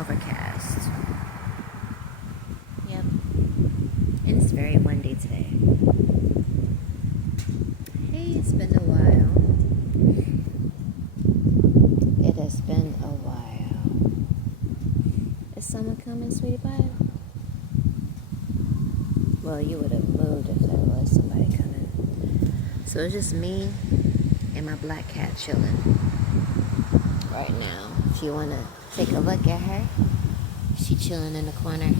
overcast. Yep. And it's very windy today. Hey, it's been a while. It has been a while. Is someone coming, sweetie pie? Well, you would have moved if there was somebody coming. So it's just me and my black cat chilling right now. If you want to take a look at her, she's chilling in the corner.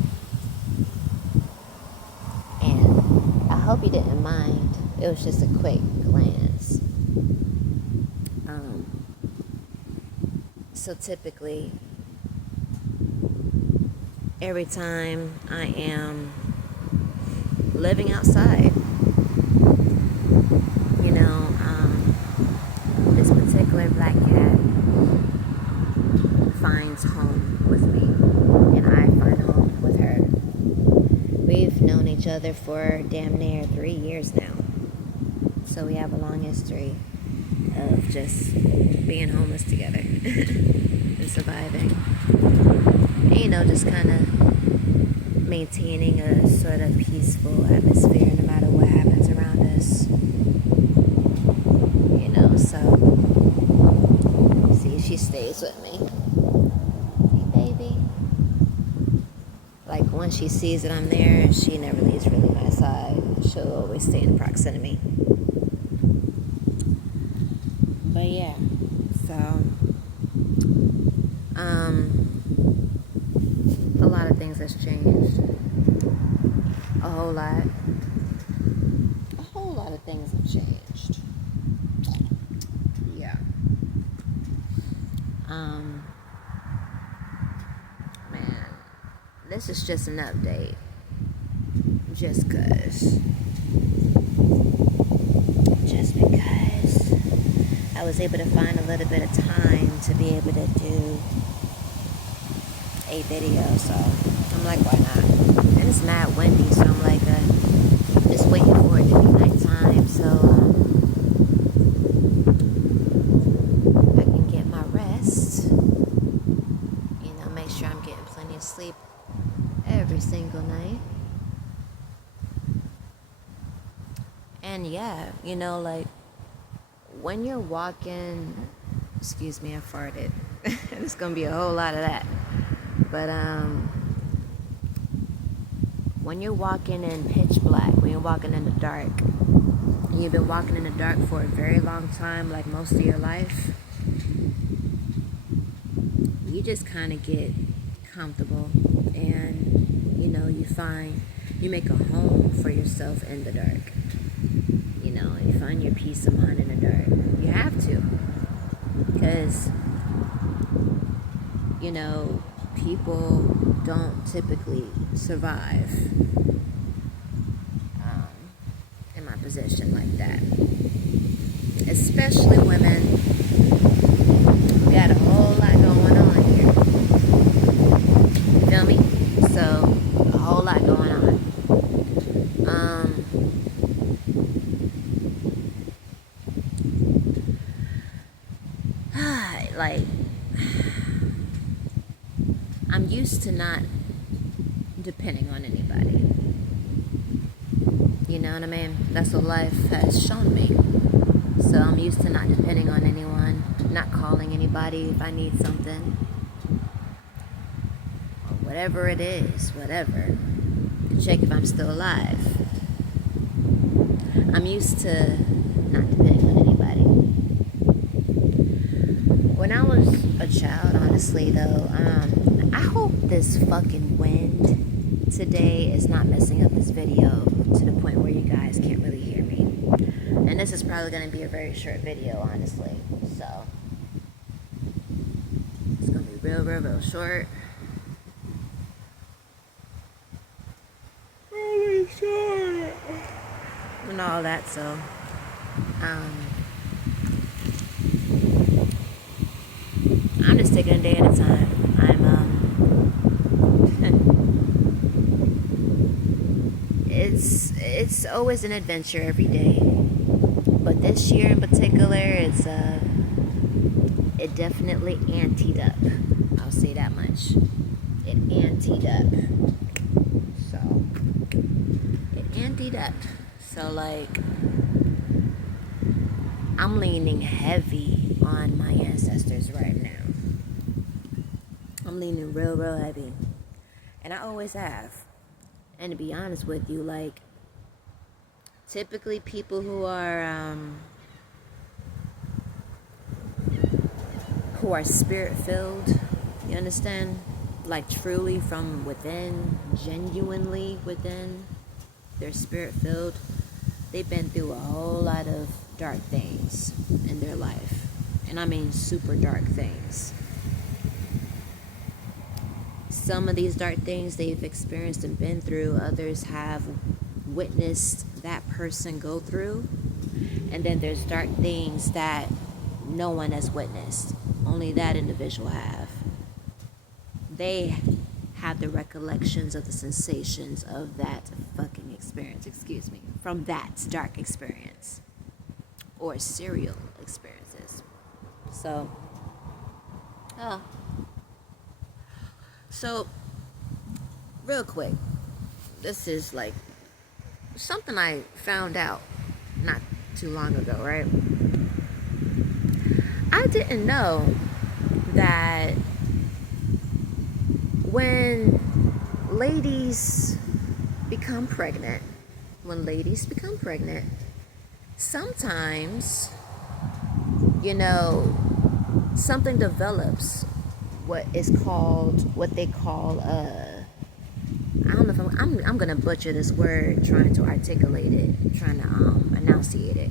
And I hope you didn't mind. It was just a quick glance. So typically, every time I am living outside, you know, this particular black cat finds home with me, and I find home with her. We've known each other for damn near 3 years now, so we have a long history of just being homeless together and surviving, and, you know, just kind of maintaining a sort of peaceful atmosphere no matter what happens around us, you know. So see, she stays with me. Hey baby. Like, once she sees that I'm there, she never leaves really my side. She'll always stay in proximity. But yeah, so a lot of things has changed. A whole lot of things have changed. Yeah. Man, this is just an update. Just because I was able to find a little bit of time to be able to do a video, so I'm like, why not? And it's mad windy, so I'm like, just waiting for it to be nighttime, so I can get my rest, you know, make sure I'm getting plenty of sleep every single night. And yeah, you know, like, when you're walking, excuse me, I farted. There's gonna be a whole lot of that. But when you're walking in pitch black, when you're walking in the dark, and you've been walking in the dark for a very long time, like most of your life, you just kind of get comfortable, and, you know, you make a home for yourself in the dark. You know, you find your peace of mind in the dark. You have to, because, you know, people don't typically survive in my position like that. Especially women. We got a whole lot going on here. You feel me? So, a whole lot going on. Like, I'm used to not depending on anybody. You know what I mean? That's what life has shown me. So I'm used to not depending on anyone, not calling anybody if I need something, or whatever it is, whatever. Check if I'm still alive. I'm used to not depending on anybody. When I was a child, honestly, though, I hope this fucking wind today is not messing up this video to the point where you guys can't really hear me. And this is probably going to be a very short video, honestly. So, it's going to be real short. Really short. And all that, so, I'm just taking a day at a time. It's always an adventure every day, but this year in particular, it definitely anteed up. I'll say that much. it anteed up. So, it anteed up. So, like, I'm leaning heavy on my ancestors right now. I'm leaning real, real heavy. And I always have. And to be honest with you, like, typically people who are spirit filled, you understand? Like, truly from within, genuinely within, they're spirit filled. They've been through a whole lot of dark things in their life. And I mean super dark things. Some of these dark things they've experienced and been through, others have witnessed that person go through. And then there's dark things that no one has witnessed. Only that individual have. They have the recollections of the sensations of that fucking experience, from that dark experience. Or serial experiences. So, real quick, this is like something I found out not too long ago, right? I didn't know that when ladies become pregnant, sometimes, something develops what they call I don't know if I'm gonna butcher this word trying to articulate it, trying to enunciate it.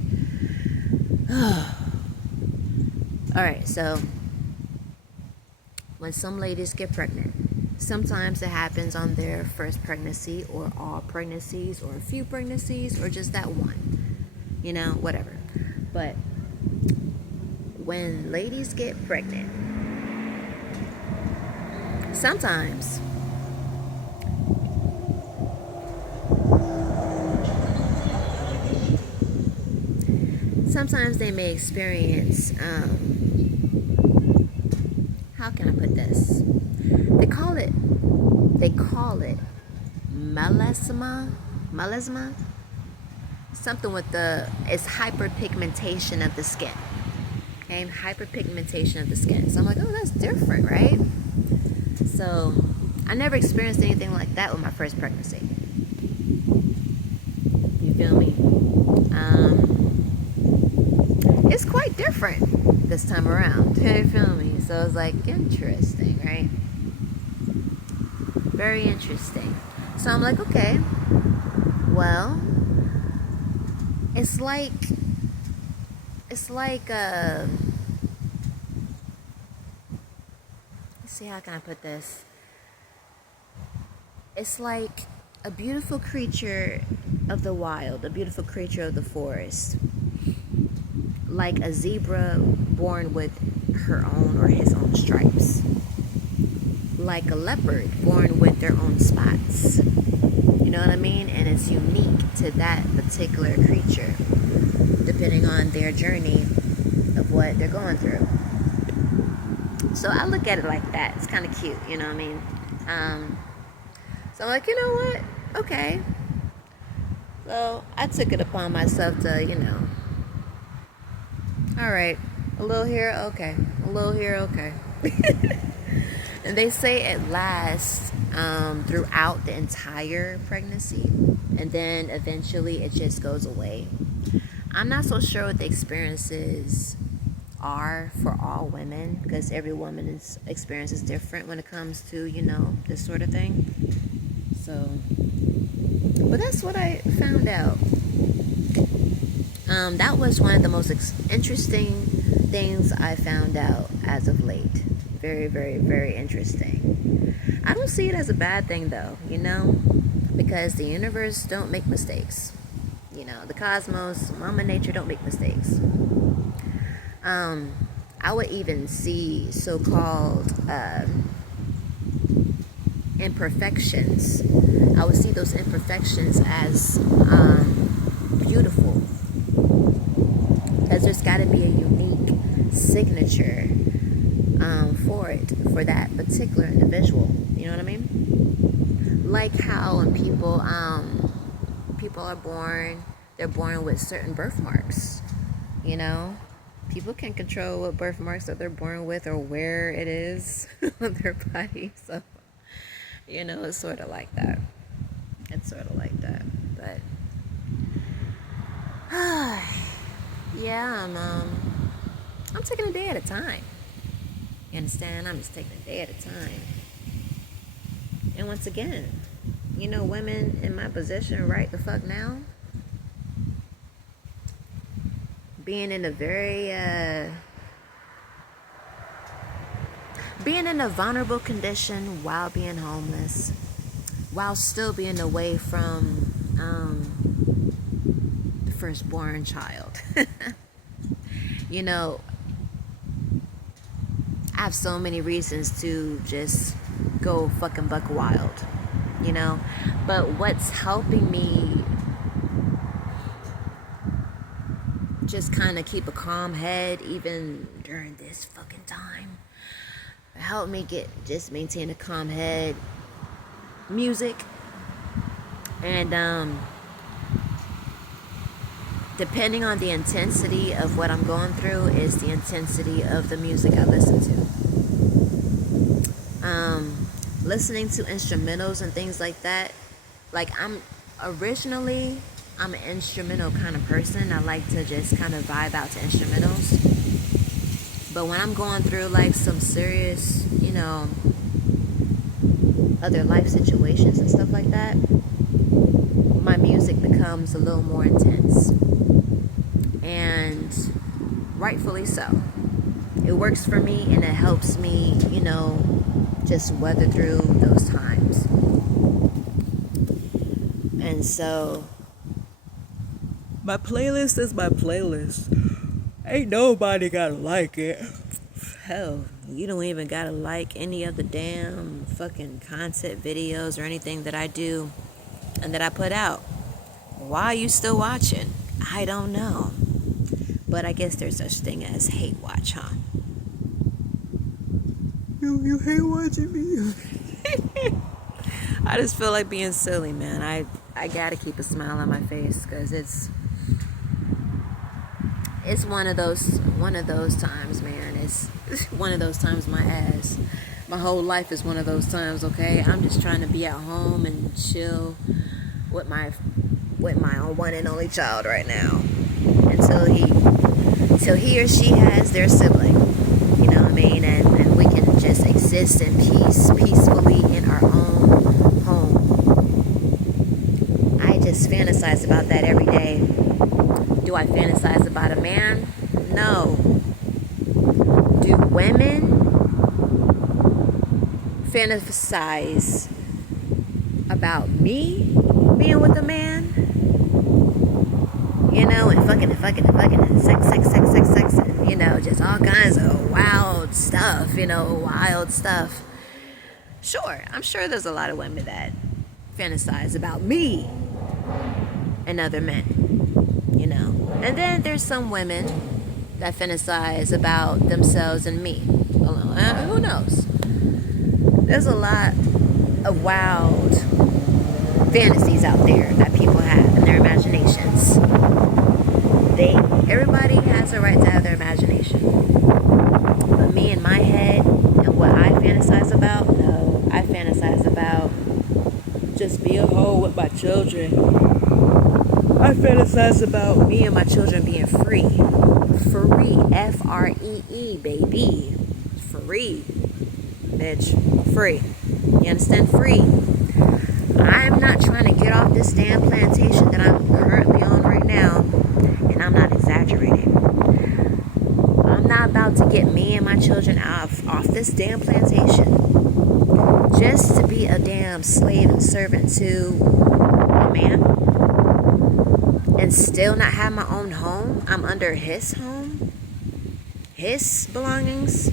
Alright, so when some ladies get pregnant, sometimes it happens on their first pregnancy, or all pregnancies, or a few pregnancies, or just that one, whatever. But when ladies get pregnant, sometimes they may experience, how can I put this? They call it melasma, something with it's hyperpigmentation of the skin. Okay, hyperpigmentation of the skin. So I'm like, oh, that's different, right? So I never experienced anything like that with my first pregnancy. You feel me? It's quite different this time around. You feel me? So it's like interesting, right? Very interesting. So I'm like, okay, well, it's like let's see, how can I put this? It's like a beautiful creature of the wild, a beautiful creature of the forest. Like a zebra born with her own or his own stripes. Like a leopard born with their own spots. You know what I mean? And it's unique to that particular creature, depending on their journey of what they're going through. So I look at it like that. It's kind of cute, you know what I mean? So I'm like, you know what? Okay. So I took it upon myself to, all right, a little here, okay. A little here, okay. And they say it lasts throughout the entire pregnancy, and then eventually it just goes away. I'm not so sure what the experiences are for all women, because every woman's experience is different when it comes to, this sort of thing. So, but that's what I found out. That was one of the most interesting things I found out as of late. Very, very, very interesting. I don't see it as a bad thing, though, because the universe don't make mistakes. The cosmos, Mama Nature don't make mistakes. I would even see so-called imperfections. I would see those imperfections as beautiful, because there's got to be a unique signature for that particular individual. You know what I mean? Like how when people are born, they're born with certain birthmarks. You know, people can control what birthmarks that they're born with or where it is on their body. So, you know, it's sort of like that. It's sort of like that. But yeah, I'm taking a day at a time. You understand? I'm just taking a day at a time. And once again, you know, women in my position right the fuck now, being in a vulnerable condition while being homeless, while still being away from the firstborn child. You know, I have so many reasons to just go fucking buck wild, you know. But what's helping me just kind of keep a calm head even during this fucking time, help me just maintain a calm head, music. And depending on the intensity of what I'm going through is the intensity of the music I listen to. Listening to instrumentals and things like that, like I'm an instrumental kind of person. I like to just kind of vibe out to instrumentals. But when I'm going through like some serious, you know, other life situations and stuff like that, my music becomes a little more intense. And rightfully so. It works for me and it helps me, you know, just weather through those times. And so my playlist is my playlist. Ain't nobody gotta like it. Hell, you don't even gotta like any of the damn fucking content videos or anything that I do and that I put out. Why are you still watching? I don't know. But I guess there's such thing as hate watch, huh? You hate watching me? I just feel like being silly, man. I gotta keep a smile on my face because it's one of those times, man. It's one of those times my whole life is one of those times, okay? I'm just trying to be at home and chill with my one and only child right now until he or she has their sibling. You know what I mean? And we can just exist in peacefully in our own home. I just fantasize about that every day. Do I fantasize about a man? No. Do women fantasize about me being with a man? You know, and fucking, and sex, and, you know, just all kinds of wild stuff, Sure, I'm sure there's a lot of women that fantasize about me and other men, you know. And then there's some women that fantasize about themselves and me. Who knows? There's a lot of wild fantasies out there that people have in their imaginations. Everybody has a right to have their imagination. But me in my head and what I fantasize about, no. I fantasize about just being home with my children. I fantasize about me and my children being free. Free. F-R-E-E, baby. Free. Bitch. Free. You understand? Free. I'm not trying to get off this damn plantation that I'm currently on right now. And I'm not exaggerating. I'm not about to get me and my children off this damn plantation just to be a damn slave and servant to a man and still not have my own home. I'm under his home, his belongings.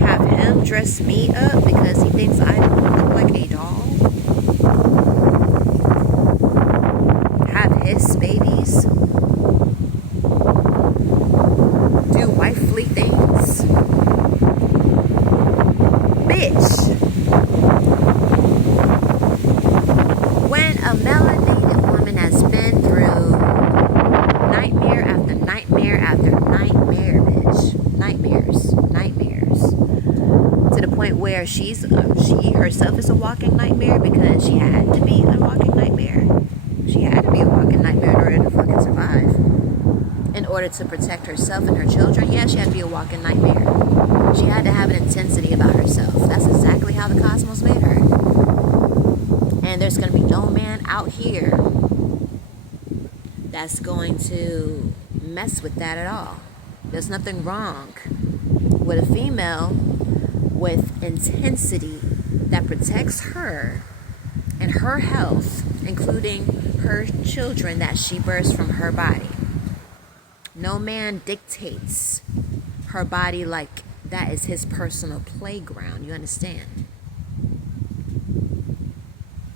Have him dress me up because he thinks I look like a doll. Have his babies do wifely things. Bitch, where she herself is a walking nightmare because she had to be a walking nightmare. She had to be a walking nightmare in order to fucking survive. In order to protect herself and her children, yeah, she had to be a walking nightmare. She had to have an intensity about herself. That's exactly how the cosmos made her. And there's going to be no man out here that's going to mess with that at all. There's nothing wrong with a female with intensity that protects her and her health, including her children that she births from her body. No man dictates her body like that is his personal playground. You understand?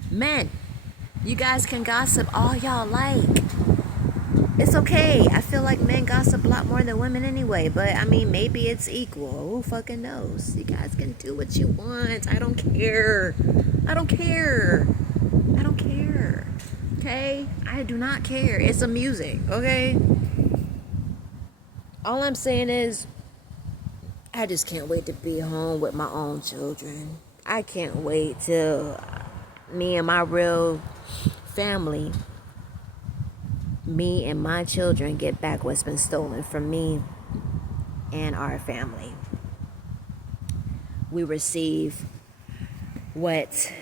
Men, you guys can gossip all y'all like. It's okay. I feel like men gossip a lot more than women anyway. But, I mean, maybe it's equal. Who fucking knows? You guys can do what you want. I don't care. I don't care. I don't care. Okay? I do not care. It's amusing. Okay? All I'm saying is, I just can't wait to be home with my own children. I can't wait till me and my real family, me and my children, get back what's been stolen from me and our family. We receive what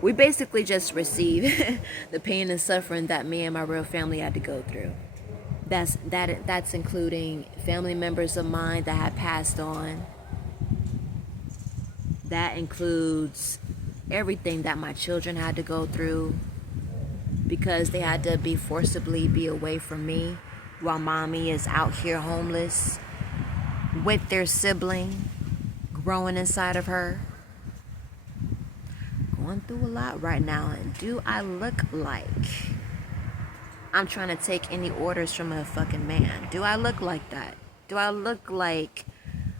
we basically just receive the pain and suffering that me and my real family had to go through. That's including family members of mine that had passed on. That includes everything that my children had to go through because they had to be forcibly be away from me while mommy is out here homeless with their sibling growing inside of her. Going through a lot right now. And do I look like I'm trying to take any orders from a fucking man? Do I look like that? Do I look like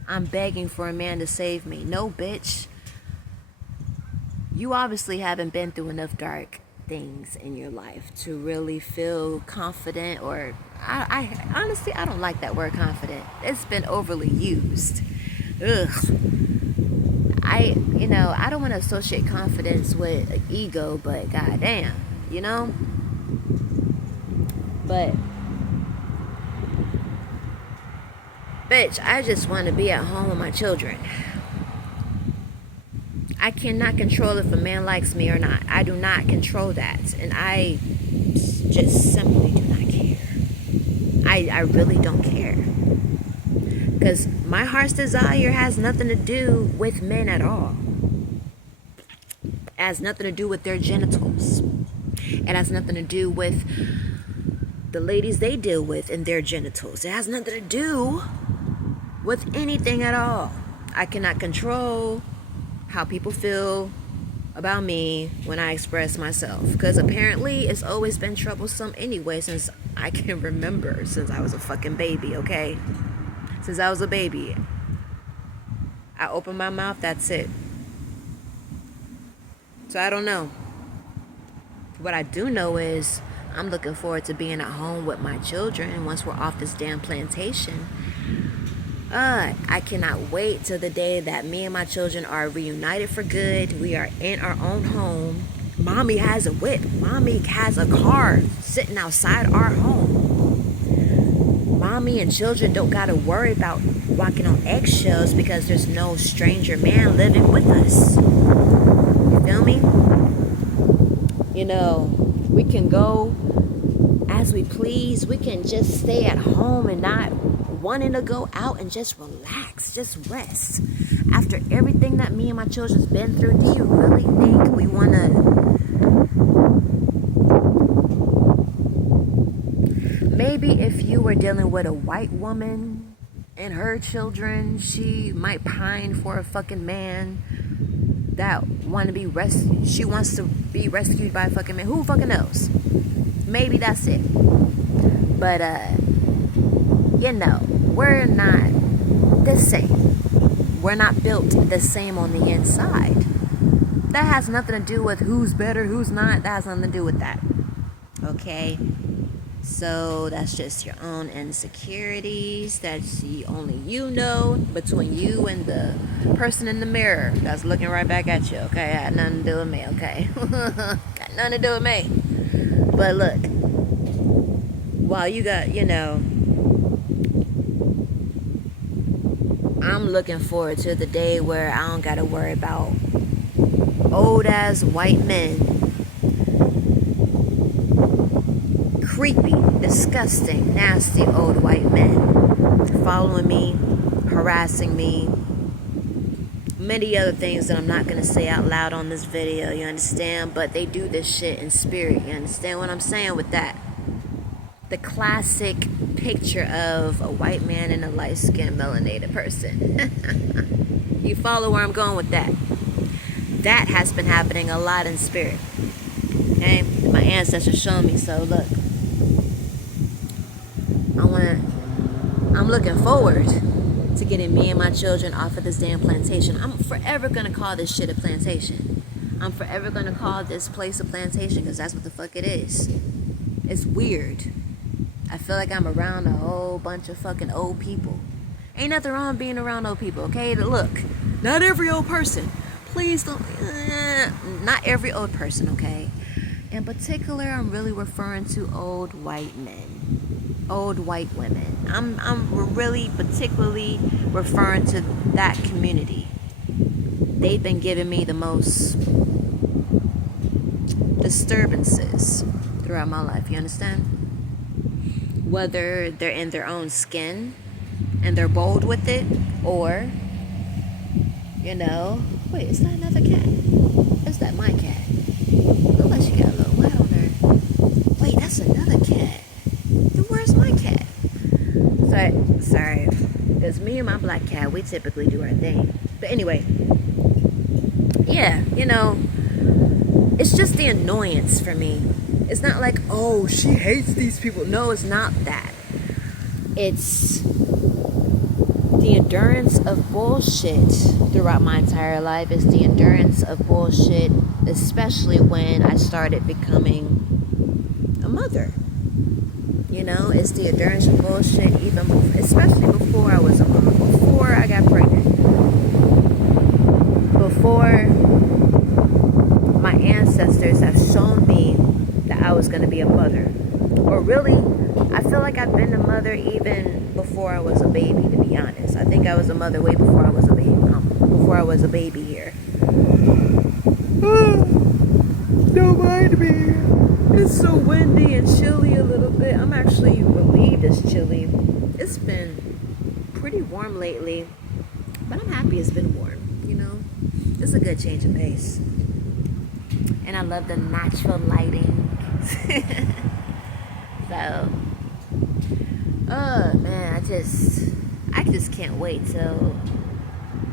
I'm begging for a man to save me? No, bitch. You obviously haven't been through enough dark things in your life to really feel confident, or I honestly, I don't like that word confident. It's been overly used. Ugh. I don't want to associate confidence with ego, but goddamn, But, bitch, I just want to be at home with my children. I cannot control if a man likes me or not. I do not control that. And I just simply do not care. I really don't care. Because my heart's desire has nothing to do with men at all. It has nothing to do with their genitals. It has nothing to do with the ladies they deal with and their genitals. It has nothing to do with anything at all. I cannot control how people feel about me when I express myself, because apparently it's always been troublesome anyway since I can remember, since I was a fucking baby. Okay, since I was a baby, I open my mouth, that's it. So I don't know. What I do know is I'm looking forward to being at home with my children once we're off this damn plantation. I cannot wait till the day that me and my children are reunited for good. We are in our own home. Mommy has a whip. Mommy has a car sitting outside our home. Mommy and children don't gotta worry about walking on eggshells because there's no stranger man living with us. You feel me? We can go as we please. We can just stay at home and not wanting to go out and just relax, just rest. After everything that me and my children's been through, do you really think we want to? Maybe if you were dealing with a white woman and her children, she might pine for a fucking man that want to be rescued. She wants to be rescued by a fucking man. Who fucking knows? Maybe that's it. But we're not the same. We're not built the same on the inside. That has nothing to do with who's better, who's not. That has nothing to do with that. Okay? So that's just your own insecurities. That's only you know, between you and the person in the mirror that's looking right back at you. Okay, got nothing to do with me. Okay, got nothing to do with me. But look, while you got, I'm looking forward to the day where I don't gotta worry about old ass white men, creepy, disgusting, nasty old white men following me, harassing me, many other things that I'm not going to say out loud on this video, you understand? But they do this shit in spirit, you understand what I'm saying with that? The classic picture of a white man and a light-skinned melanated person. You follow where I'm going with that? That has been happening a lot in spirit. Okay? My ancestors showed me, so look. I'm looking forward to getting me and my children off of this damn plantation. I'm forever gonna call this shit a plantation. I'm forever gonna call this place a plantation because that's what the fuck it is. It's weird. I feel like I'm around a whole bunch of fucking old people. Ain't nothing wrong being around old people, okay? Look, not every old person. Please don't. Not every old person, okay? In particular, I'm really referring to old white men, old white women. I'm really particularly referring to that community. They've been giving me the most disturbances throughout my life, you understand? Whether they're in their own skin and they're bold with it, or, wait, is that another cat? Is that my cat? Unless she got a little wet on her. Wait, that's another cat. Then where's my cat? Sorry. Because me and my black cat, we typically do our thing. But anyway, yeah, it's just the annoyance for me. It's not like, oh, she hates these people. No, it's not that. It's the endurance of bullshit throughout my entire life. It's the endurance of bullshit, especially when I started becoming a mother. It's the endurance of bullshit, especially before I was a mom, before I got pregnant, before my ancestors have shown me that I was going to be a mother. Or really, I feel like I've been a mother even before I was a baby, to be honest. I think I was a mother way before I was a baby, here. Don't mind me. It's so windy and chilly a little bit. I'm actually relieved it's chilly. It's been pretty warm lately, but I'm happy it's been warm, It's a good change of pace. And I love the natural lighting. So, oh man, I just can't wait till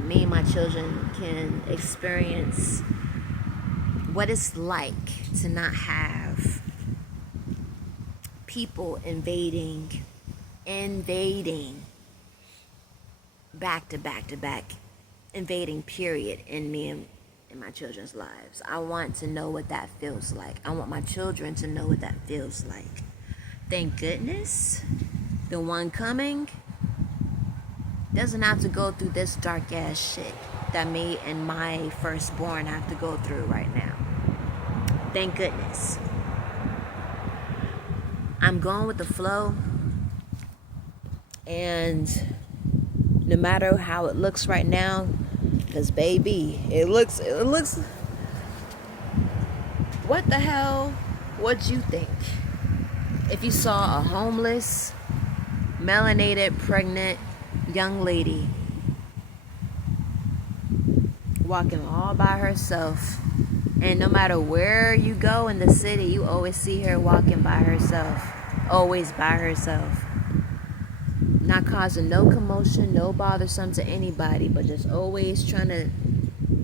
me and my children can experience what it's like to not have people invading back to back, invading period in me and in my children's lives. I want to know what that feels like. I want my children to know what that feels like. Thank goodness the one coming doesn't have to go through this dark ass shit that me and my firstborn have to go through right now. Thank goodness. I'm going with the flow, and no matter how it looks right now, because baby, it looks, what the hell would you think if you saw a homeless, melanated, pregnant young lady walking all by herself? And no matter where you go in the city, you always see her walking by herself. Always by herself. Not causing no commotion, no bothersome to anybody, but just always trying to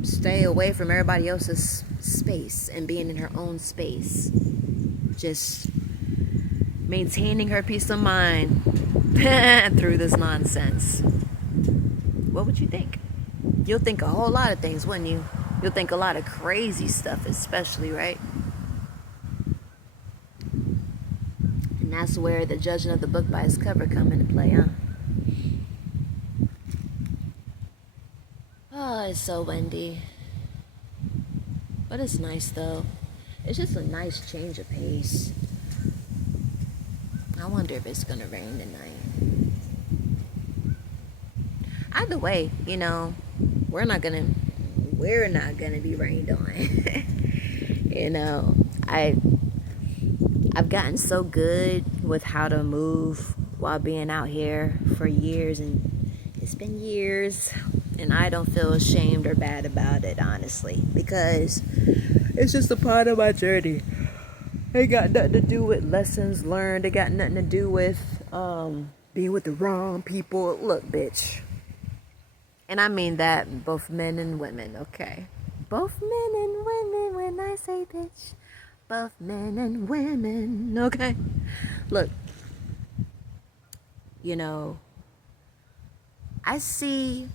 stay away from everybody else's space and being in her own space. Just maintaining her peace of mind through this nonsense. What would you think? You'll think a whole lot of things, wouldn't you? You'll think a lot of crazy stuff, especially, right? And that's where the judging of the book by its cover come into play, huh? Oh, it's so windy. But it's nice though. It's just a nice change of pace. I wonder if it's gonna rain tonight. Either way, we're not gonna be rained on. I've gotten so good with how to move while being out here for years, and it's been years, and I don't feel ashamed or bad about it, honestly, because it's just a part of my journey. It got nothing to do with lessons learned. It got nothing to do with being with the wrong people. Look, bitch. And I mean that both men and women, okay? Both men and women when I say bitch. Both men and women, okay? Look, I see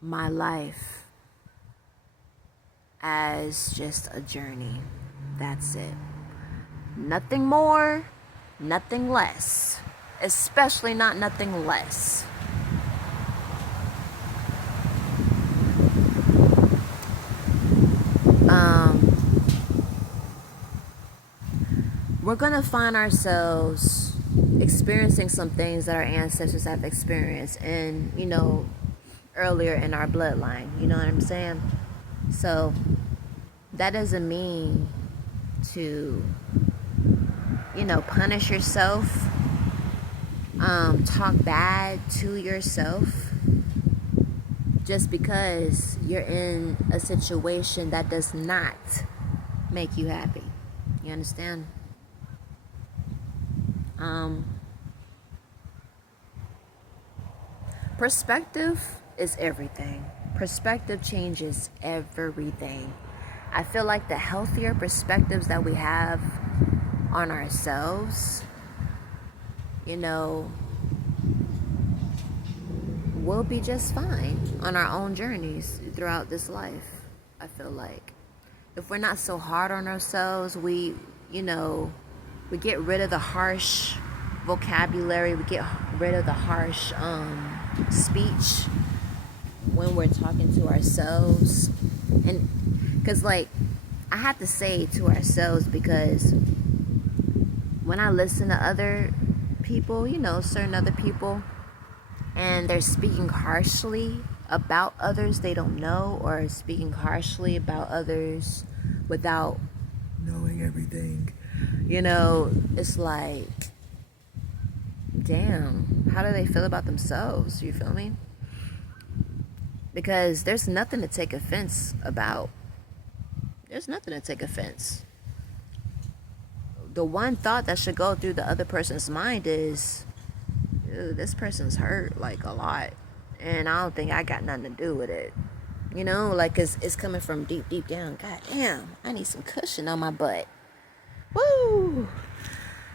my life as just a journey. That's it. Nothing more, nothing less. Especially not nothing less. We're gonna find ourselves experiencing some things that our ancestors have experienced, and earlier in our bloodline. You know what I'm saying? So that doesn't mean to punish yourself, talk bad to yourself just because you're in a situation that does not make you happy. You understand? Perspective is everything. Perspective changes everything. I feel like the healthier perspectives that we have on ourselves, we'll be just fine on our own journeys throughout this life. I feel like if we're not so hard on ourselves, we get rid of the harsh vocabulary, we get rid of the harsh speech when we're talking to ourselves. And because I have to say to ourselves, because when I listen to other people, certain other people, and they're speaking harshly about others they don't know, or speaking harshly about others without knowing everything, it's like, damn, how do they feel about themselves? You feel me? Because there's nothing to take offense about. There's nothing to take offense. The one thought that should go through the other person's mind is, dude, this person's hurt a lot, and I don't think I got nothing to do with it. It's coming from deep down. God damn, I need some cushion on my butt. Woo!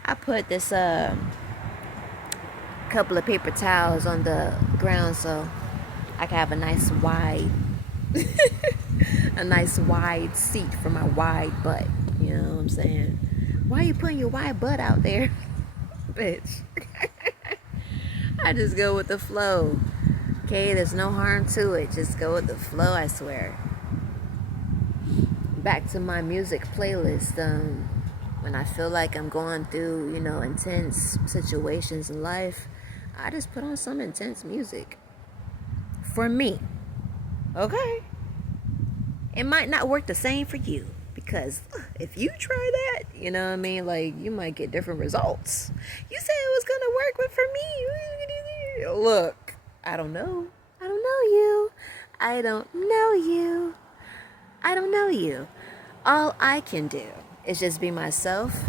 I put this couple of paper towels on the ground so I can have a nice wide seat for my wide butt. You know what I'm saying? Why are you putting your wide butt out there? Bitch. I just go with the flow. Okay, there's no harm to it. Just go with the flow, I swear. Back to my music playlist. When I feel like I'm going through, intense situations in life, I just put on some intense music. For me. Okay? It might not work the same for you, because if you try that, you know what I mean, you might get different results. You said it was gonna work, but for me, look, I don't know. I don't know you. I don't know you. I don't know you. All I can do is just be myself,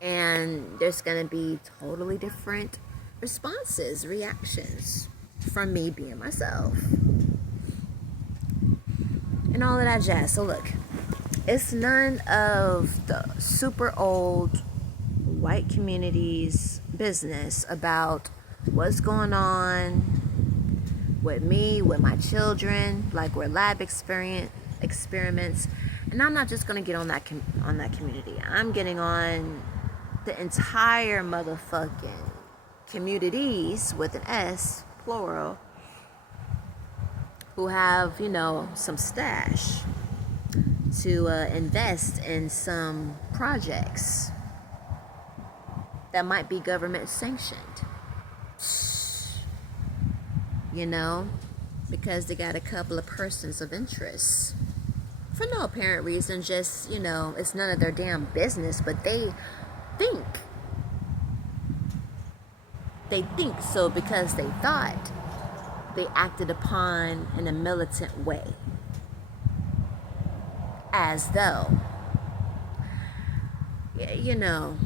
and there's gonna be totally different responses, reactions from me being myself. And all of that jazz. So look, it's none of the super old white community's business about what's going on with me, with my children. We're lab experiments, And I'm not just gonna get on that on that community. I'm getting on the entire motherfucking communities with an S, plural, who have, you know, some stash to invest in some projects that might be government sanctioned. You know, because they got a couple of persons of interest for no apparent reason, just, you know, it's none of their damn business, but they think so because they thought, they acted upon in a militant way, as though, you know,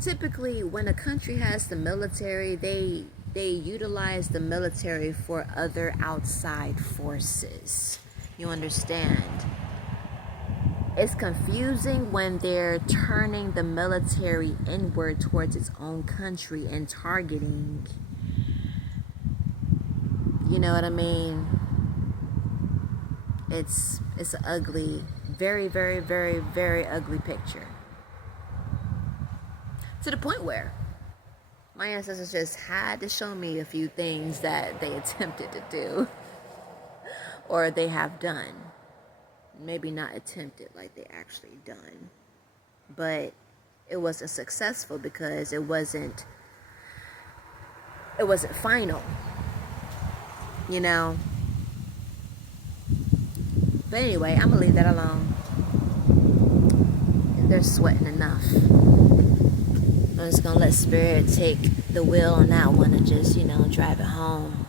typically when a country has the military, they utilize the military for other outside forces. You understand? It's confusing when they're turning the military inward towards its own country and targeting. You know what I mean? It's an ugly, very, very, very, very ugly picture. To the point where my ancestors just had to show me a few things that they attempted to do or they have done. Maybe not attempted like they actually done, but it wasn't successful because it wasn't final, you know. But anyway, I'm gonna leave that alone. They're sweating enough. I'm just gonna let Spirit take the wheel on that one and just, you know, drive it home.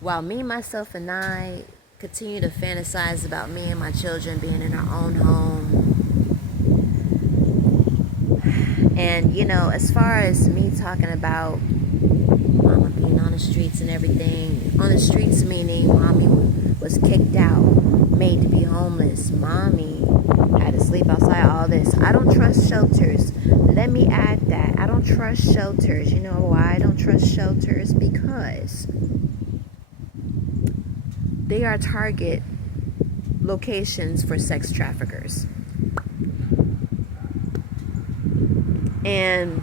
While me, myself, and I continue to fantasize about me and my children being in our own home. And, you know, as far as me talking about Mama being on the streets and everything, on the streets meaning Mommy was kicked out, made to be homeless, Mommy had to sleep outside, all this. I don't trust shelters. Let me add that. I don't trust shelters. You know why I don't trust shelters? Because they are target locations for sex traffickers. And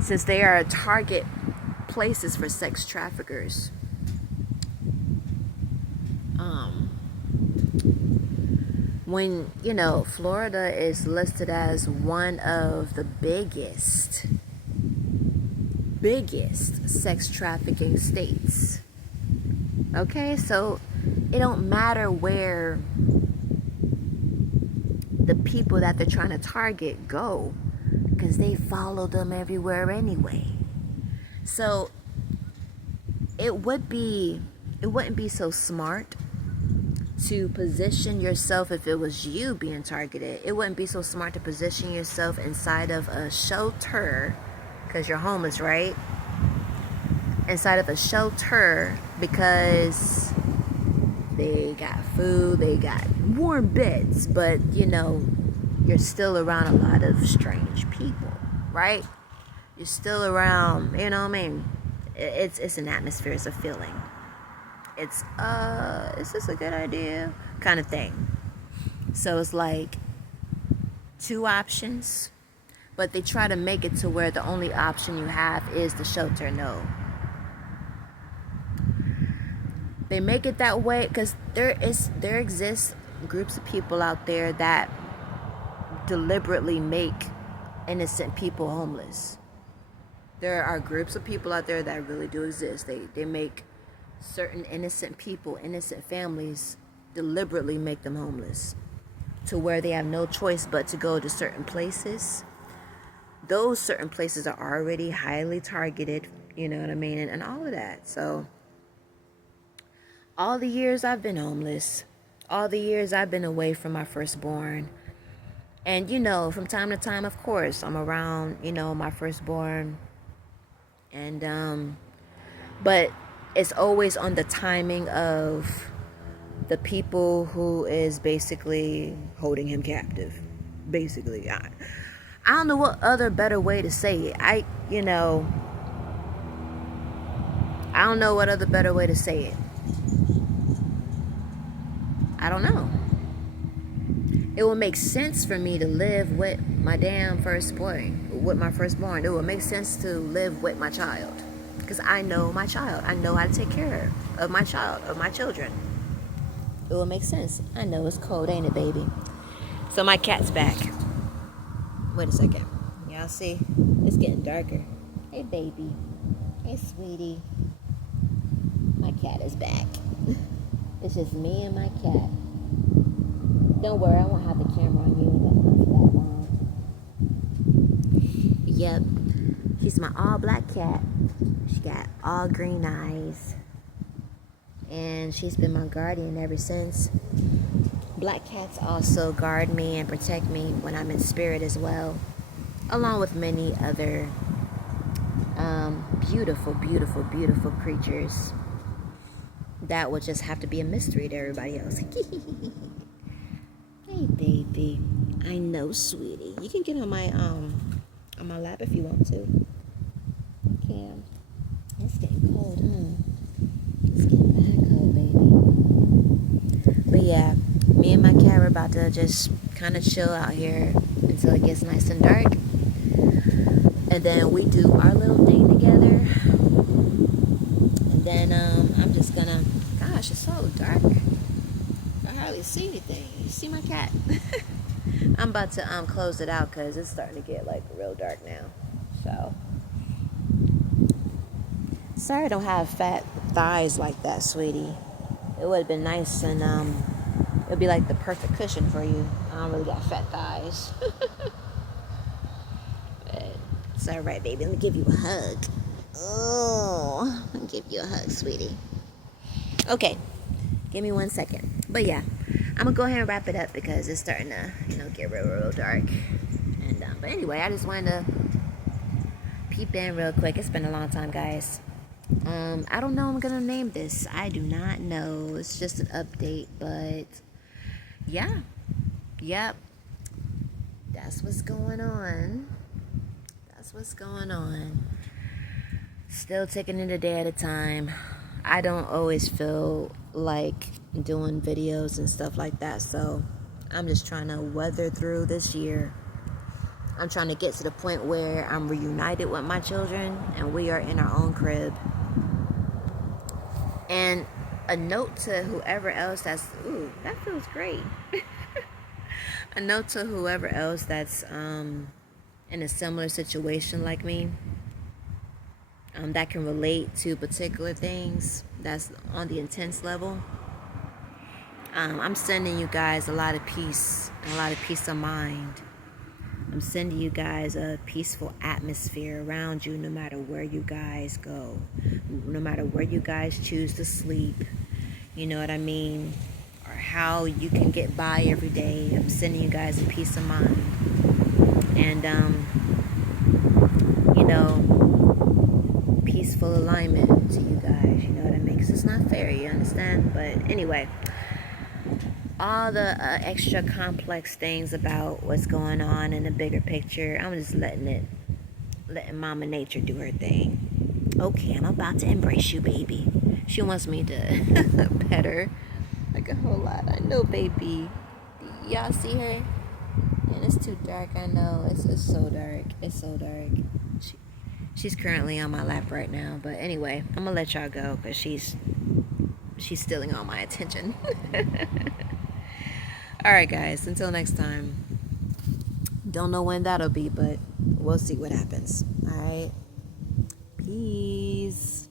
since they are target places for sex traffickers, when, you know, Florida is listed as one of the biggest sex trafficking states. Okay, so it don't matter where the people that they're trying to target go, because they follow them everywhere anyway. So it wouldn't be so smart to position yourself, if it was you being targeted, it wouldn't be so smart to position yourself inside of a shelter, because you're homeless, right? Inside of a shelter, because they got food, they got warm beds, but, you know, you're still around a lot of strange people, right? You're still around, you know what I mean? It's an atmosphere, it's a feeling. It's, is this a good idea? Kind of thing. So it's like two options, but they try to make it to where the only option you have is the shelter. No. They make it that way because there exists groups of people out there that deliberately make innocent people homeless. There are groups of people out there that really do exist. They make certain innocent people, innocent families, deliberately make them homeless to where they have no choice but to go to certain places. Those certain places are already highly targeted, you know what I mean, and all of that. So all the years I've been homeless, all the years I've been away from my firstborn, and, you know, from time to time, of course, I'm around, you know, my firstborn, and but it's always on the timing of the people who is basically holding him captive. Basically, I don't know what other better way to say it. I don't know what other better way to say it. I don't know. It will make sense for me to live with my damn firstborn, with my firstborn. It will make sense to live with my child. Because I know my child. I know how to take care of my child, of my children. It will make sense. I know it's cold, ain't it, baby? So my cat's back. Wait a second. Y'all see? It's getting darker. Hey, baby. Hey, sweetie. My cat is back. It's just me and my cat. Don't worry, I won't have the camera on you. That's not for that long. Yep. She's my all black cat. She got all green eyes. And she's been my guardian ever since. Black cats also guard me and protect me when I'm in spirit as well. Along with many other beautiful, beautiful, beautiful creatures. That would just have to be a mystery to everybody else. Hey, baby. I know, sweetie. You can get on my lap if you want to. You can. It's getting cold, huh? It's getting bad cold, baby. But yeah, me and my cat are about to just kind of chill out here until it gets nice and dark. And then we do our little thing together. And then I'm just gonna, gosh, it's so dark. I hardly see anything. You see my cat? I'm about to close it out because it's starting to get like real dark now. So sorry I don't have fat thighs like that, sweetie. It would have been nice and it would be like the perfect cushion for you. I don't really got fat thighs. But it's alright, baby. Let me give you a hug. Oh, let me give you a hug, sweetie. Okay. Give me 1 second. But yeah, I'm gonna go ahead and wrap it up because it's starting to, get real dark. And but anyway, I just wanted to peep in real quick. It's been a long time, guys. I don't know what I'm gonna name this. I do not know. It's just an update, but yeah. Yep. That's what's going on. Still taking it a day at a time. I don't always feel like doing videos and stuff like that, so I'm just trying to weather through this year. I'm trying to get to the point where I'm reunited with my children and we are in our own crib. And a note to whoever else that's, ooh, that feels great. A note to whoever else that's in a similar situation like me, that can relate to particular things that's on the intense level. I'm sending you guys a lot of peace and a lot of peace of mind. I'm sending you guys a peaceful atmosphere around you no matter where you guys go, no matter where you guys choose to sleep, you know what I mean, or how you can get by every day. I'm sending you guys a peace of mind. And, peaceful alignment to you guys, you know what I mean? Because it's not fair, you understand? But anyway, all the extra complex things about what's going on in the bigger picture, I'm just letting Mama Nature do her thing. Okay, I'm about to embrace you, baby. She wants me to pet her like a whole lot. I know, baby. Y'all see her? And it's too dark, I know. It's so dark. It's so dark. She's currently on my lap right now. But anyway, I'm going to let y'all go because she's stealing all my attention. Alright, guys. Until next time. Don't know when that'll be, but we'll see what happens. Alright? Peace.